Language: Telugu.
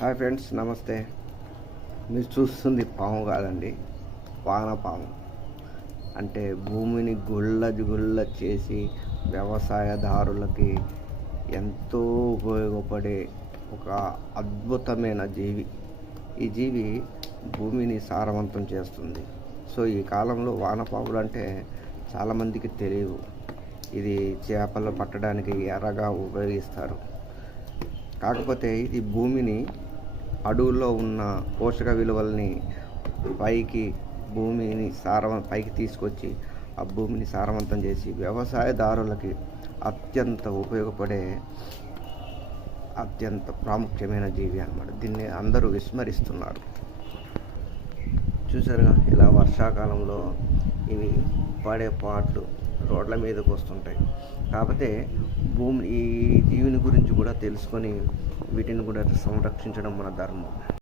హాయ్ ఫ్రెండ్స్ నమస్తే. మీరు చూస్తుంది పాము కాదండి వానపాము అంటే భూమిని గుళ్ళ గుళ్ళ చేసి వ్యవసాయదారులకి ఎంతో ఉపయోగపడే ఒక అద్భుతమైన జీవి. ఈ జీవి భూమిని సారవంతం చేస్తుంది. సో ఈ కాలంలో వానపాములు అంటే చాలామందికి తెలియవు. ఇది చేపలు పట్టడానికి ఎర్రగా ఉపయోగిస్తారు. కాకపోతే ఇది భూమిని అడవుల్లో ఉన్న పోషక విలువల్ని పైకి భూమిని సారవ పైకి తీసుకొచ్చి ఆ భూమిని సారవంతం చేసి వ్యవసాయదారులకి అత్యంత ఉపయోగపడే అత్యంత ప్రాముఖ్యమైన జీవి అన్నమాట. దీన్ని అందరూ విస్మరిస్తున్నారు. చూసారుగా ఇలా వర్షాకాలంలో ఇవి పడే పాటలు రోడ్ల మీదకి వస్తుంటాయి. కాకపోతే భూమి ఈ దీవుని గురించి కూడా తెలుసుకొని వీటిని కూడా సంరక్షించడం మన ధర్మం.